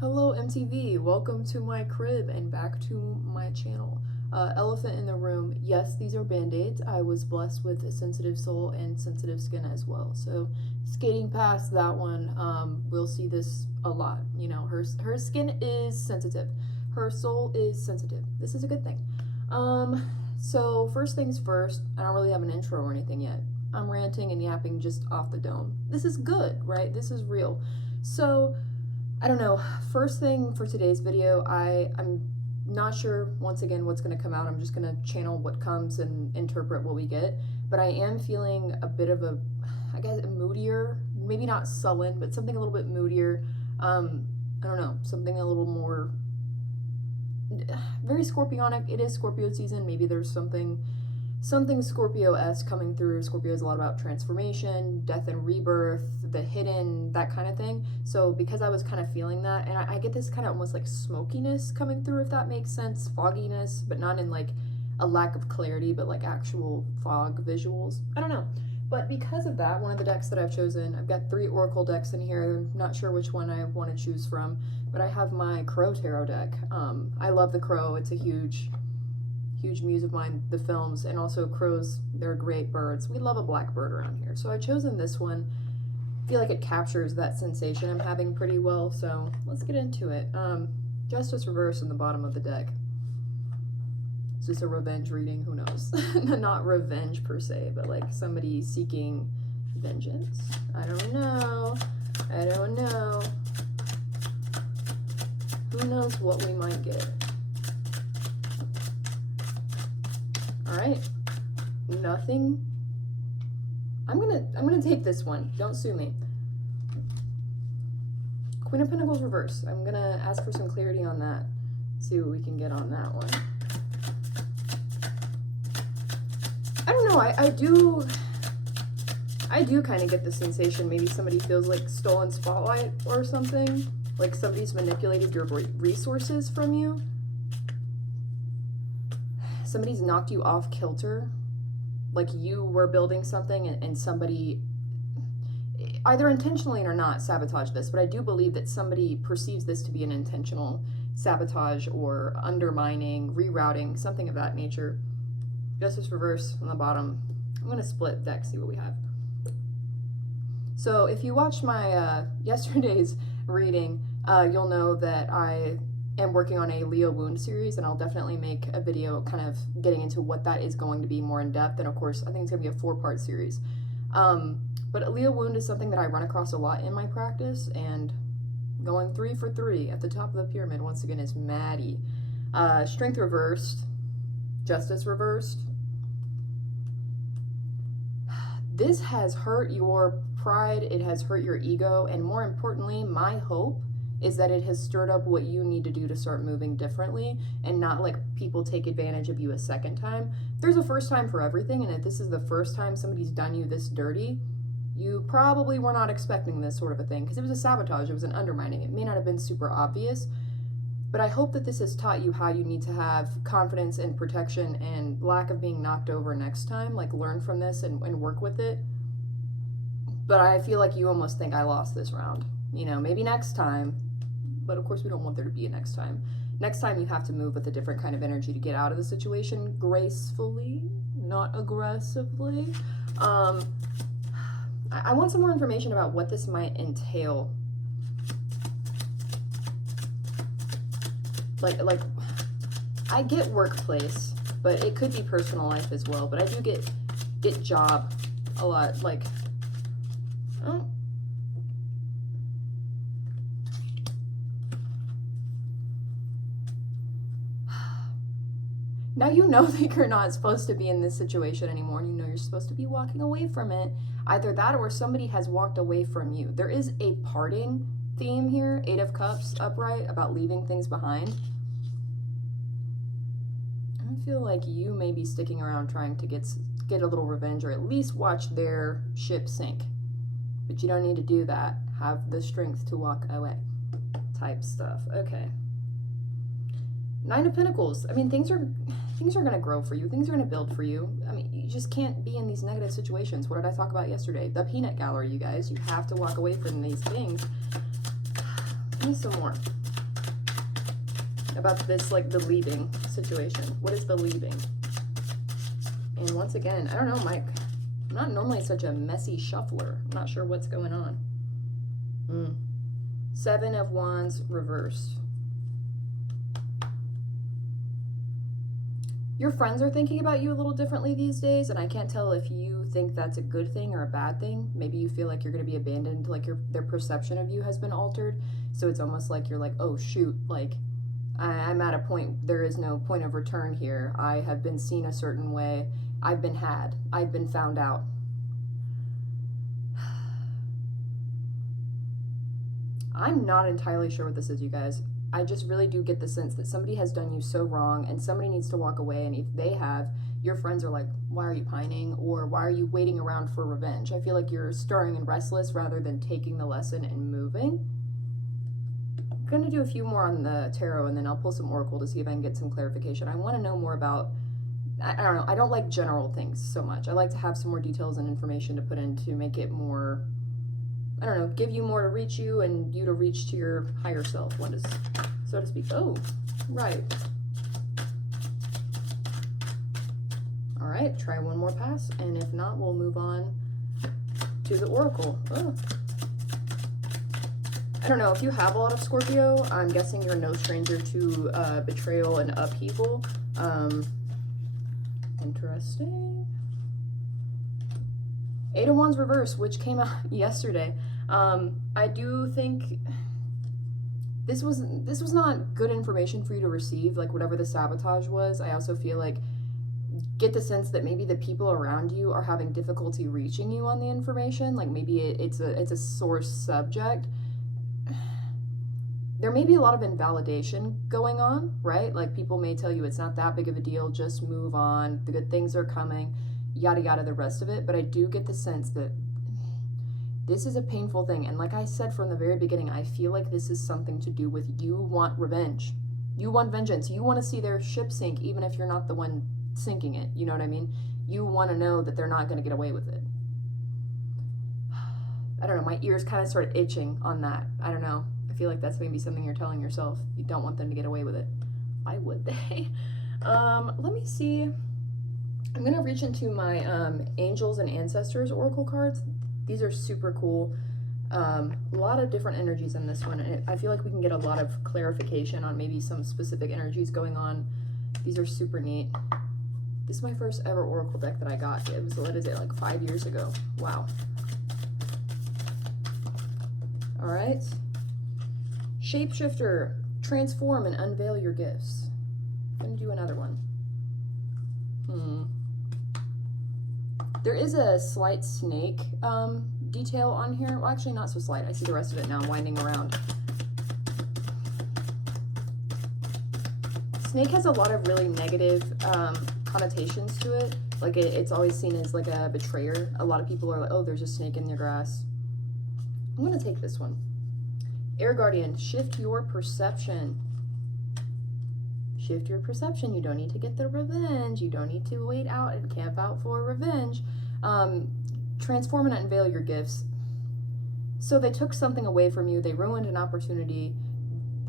Hello MTV, welcome to my crib and back to my channel. Elephant in the room, yes, these are band-aids. I was blessed with a sensitive soul and sensitive skin as well. So skating past that one, we'll see this a lot. You know, her skin is sensitive. Her soul is sensitive. This is a good thing. So first things first, I don't really have an intro or anything yet. I'm ranting and yapping just off the dome. This is good, right? This is real. So I don't know, first thing for today's video, I'm not sure, once again, what's going to come out. I'm just going to channel what comes and interpret what we get. But I am feeling a bit of a, I guess, moodier, maybe not sullen, but something a little bit moodier. I don't know, something a little more, very Scorpionic. It is Scorpio season. Maybe there's something Scorpio-esque coming through. Scorpio is a lot about transformation, death and rebirth, the hidden, that kind of thing. So because I was kind of feeling that, and I get this kind of almost like smokiness coming through, if that makes sense, fogginess, but not in like a lack of clarity, but like actual fog visuals. I don't know. But because of that, one of the decks that I've chosen, I've got 3 Oracle decks in here. I'm not sure which one I want to choose from, but I have my Crow Tarot deck. I love the Crow. It's a huge muse of mine, the films, and also crows, they're great birds. We love a black bird around here. So I've chosen this one. I feel like it captures that sensation I'm having pretty well, so let's get into it. Justice reverse in the bottom of the deck. Is this a revenge reading? Who knows? Not revenge per se, but like somebody seeking vengeance. I don't know. I don't know. Who knows what we might get? All right, nothing. I'm gonna take this one. Don't sue me. Queen of Pentacles reverse. I'm gonna ask for some clarity on that. See what we can get on that one. I don't know. I do kind of get the sensation maybe somebody feels like stolen spotlight or something. Like somebody's manipulated your resources from you. Somebody's knocked you off kilter, like you were building something and somebody, either intentionally or not, sabotaged this, but I do believe that somebody perceives this to be an intentional sabotage or undermining, rerouting, something of that nature. Justice reverse on the bottom. I'm going to split deck, see what we have. So if you watched my yesterday's reading, you'll know that I am working on a Leo wound series, and I'll definitely make a video kind of getting into what that is going to be more in depth. And of course, I think it's gonna be a 4-part series. But a Leo wound is something that I run across a lot in my practice, and going 3 for 3 at the top of the pyramid once again is Maddie. Strength reversed, justice reversed. This has hurt your pride, it has hurt your ego, and more importantly, my hope is that it has stirred up what you need to do to start moving differently and not like people take advantage of you a second time. There's a first time for everything, and if this is the first time somebody's done you this dirty, you probably were not expecting this sort of a thing, because it was a sabotage, it was an undermining. It may not have been super obvious, but I hope that this has taught you how you need to have confidence and protection and lack of being knocked over next time, like learn from this and work with it. But I feel like you almost think I lost this round. You know, maybe next time. But of course we don't want there to be a next time. Next time you have to move with a different kind of energy to get out of the situation gracefully, not aggressively. I want some more information about what this might entail. Like I get workplace, but it could be personal life as well. But I do get job a lot. Like, oh. Now you know that you're not supposed to be in this situation anymore, and you know you're supposed to be walking away from it. Either that or somebody has walked away from you. There is a parting theme here, 8 of Cups upright, about leaving things behind. I feel like you may be sticking around trying to get a little revenge, or at least watch their ship sink. But you don't need to do that. Have the strength to walk away type stuff. Okay. 9 of Pentacles. I mean, things are going to grow for you. Things are going to build for you. I mean, you just can't be in these negative situations. What did I talk about yesterday? The peanut gallery, you guys. You have to walk away from these things. Give me some more. about this, like, the leaving situation. What is the leaving? And once again, I don't know, Mike. I'm not normally such a messy shuffler. I'm not sure what's going on. 7 of Wands reversed. Your friends are thinking about you a little differently these days, and I can't tell if you think that's a good thing or a bad thing. Maybe you feel like you're going to be abandoned, like their perception of you has been altered. So it's almost like you're like, oh shoot, like I'm at a point, there is no point of return here. I have been seen a certain way. I've been had. I've been found out. I'm not entirely sure what this is, you guys. I just really do get the sense that somebody has done you so wrong and somebody needs to walk away, and if they have, your friends are like, why are you pining, or why are you waiting around for revenge? I feel like you're stirring and restless rather than taking the lesson and moving. I'm going to do a few more on the tarot, and then I'll pull some oracle to see if I can get some clarification. I want to know more about, I don't know, I don't like general things so much. I like to have some more details and information to put in to make it more, I don't know, give you more to reach you and you to reach to your higher self, so to speak. Oh, right. All right, try one more pass, and if not, we'll move on to the oracle. Oh. I don't know, if you have a lot of Scorpio, I'm guessing you're no stranger to betrayal and upheaval. Interesting. 8 of Wands reverse, which came out yesterday. I do think this was not good information for you to receive, like whatever the sabotage was. I also feel like, get the sense that maybe the people around you are having difficulty reaching you on the information. Like maybe it's a sore subject. There may be a lot of invalidation going on, right? Like people may tell you it's not that big of a deal, just move on, the good things are coming, yada yada, the rest of it. But I do get the sense that this is a painful thing. And like I said from the very beginning, I feel like this is something to do with you want revenge. You want vengeance. You want to see their ship sink, even if you're not the one sinking it. You know what I mean? You want to know that they're not going to get away with it. I don't know. My ears kind of started itching on that. I don't know. I feel like that's maybe something you're telling yourself. You don't want them to get away with it. Why would they? Let me see. I'm going to reach into my Angels and Ancestors Oracle cards. These are super cool. A lot of different energies in this one. And I feel like we can get a lot of clarification on maybe some specific energies going on. These are super neat. This is my first ever Oracle deck that I got. It was, what is it, like 5 years ago. Wow. All right. Shapeshifter, transform and unveil your gifts. I'm gonna do another one. There is a slight snake detail on here. Well, actually not so slight. I see the rest of it now winding around. Snake has a lot of really negative connotations to it. Like it's always seen as like a betrayer. A lot of people are like, oh, there's a snake in your grass. I'm gonna take this one. Air Guardian, shift your perception. Shift your perception. You don't need to get the revenge. You don't need to wait out and camp out for revenge. Transform and unveil your gifts. So they took something away from you. They ruined an opportunity.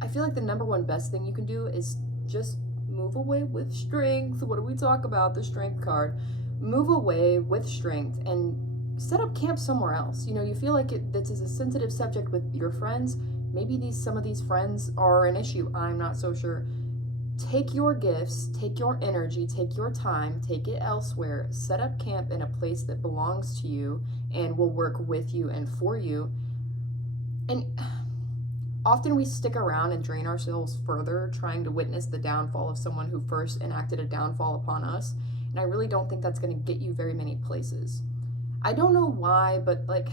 I feel like the number one best thing you can do is just move away with strength. What do we talk about? The strength card. Move away with strength and set up camp somewhere else. You know, you feel like this is a sensitive subject with your friends. Maybe some of these friends are an issue. I'm not so sure. Take your gifts, take your energy, take your time, take it elsewhere. Set up camp in a place that belongs to you and will work with you and for you. And often we stick around and drain ourselves further trying to witness the downfall of someone who first enacted a downfall upon us. And I really don't think that's going to get you very many places. I don't know why, but like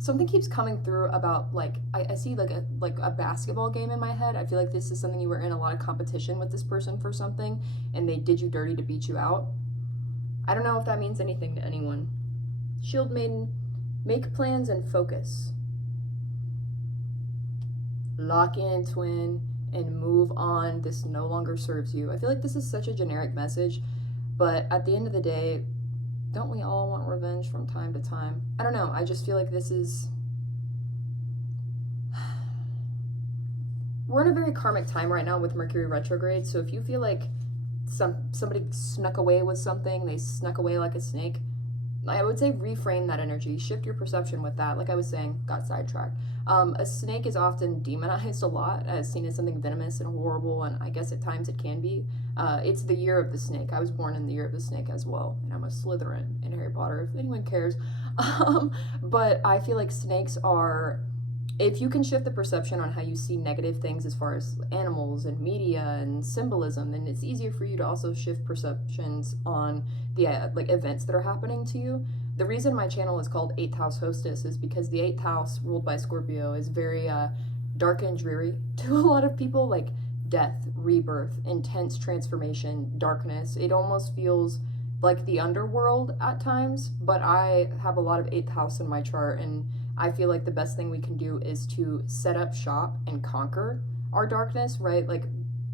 something keeps coming through about like I see like a basketball game in my head. I feel like this is something you were in a lot of competition with this person for something and they did you dirty to beat you out. I don't know if that means anything to anyone. Shield Maiden, make plans and focus. Lock in, twin, and move on. This no longer serves you. I feel like this is such a generic message, but at the end of the day, don't we all want revenge from time to time? I don't know. I just feel like this is... we're in a very karmic time right now with Mercury retrograde. So if you feel like somebody snuck away with something, they snuck away like a snake, I would say reframe that energy, shift your perception with that. Like I was saying, got sidetracked. A snake is often demonized a lot, as seen as something venomous and horrible, and I guess at times it can be. It's the year of the snake. I was born in the year of the snake as well, and I'm a Slytherin in Harry Potter, if anyone cares. But I feel like snakes are, if you can shift the perception on how you see negative things as far as animals and media and symbolism, then it's easier for you to also shift perceptions on the like events that are happening to you. The reason my channel is called 8th House Hostess is because the 8th house, ruled by Scorpio, is very dark and dreary to a lot of people, like death, rebirth, intense transformation, darkness. It almost feels like the underworld at times, but I have a lot of 8th house in my chart, and I feel like the best thing we can do is to set up shop and conquer our darkness, right? Like,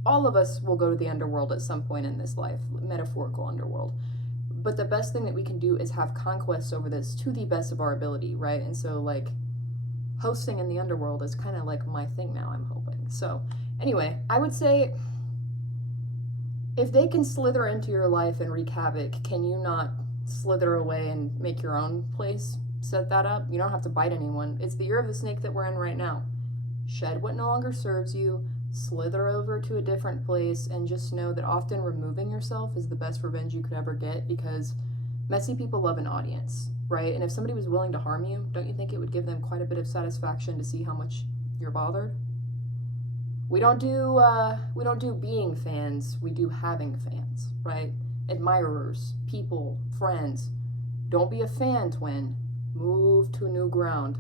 all of us will go to the underworld at some point in this life, metaphorical underworld. But the best thing that we can do is have conquests over this to the best of our ability, right? And so, like, hosting in the underworld is kind of like my thing now, I'm hoping. So, anyway, I would say if they can slither into your life and wreak havoc, can you not slither away and make your own place? Set that up. You don't have to bite anyone. It's the year of the snake that we're in right now. Shed what no longer serves you, slither over to a different place, and just know that often removing yourself is the best revenge you could ever get, because messy people love an audience, right? And if somebody was willing to harm you, don't you think it would give them quite a bit of satisfaction to see how much you're bothered? We don't do being fans, we do having fans, right? Admirers, people, friends. Don't be a fan, twin. Move to new ground.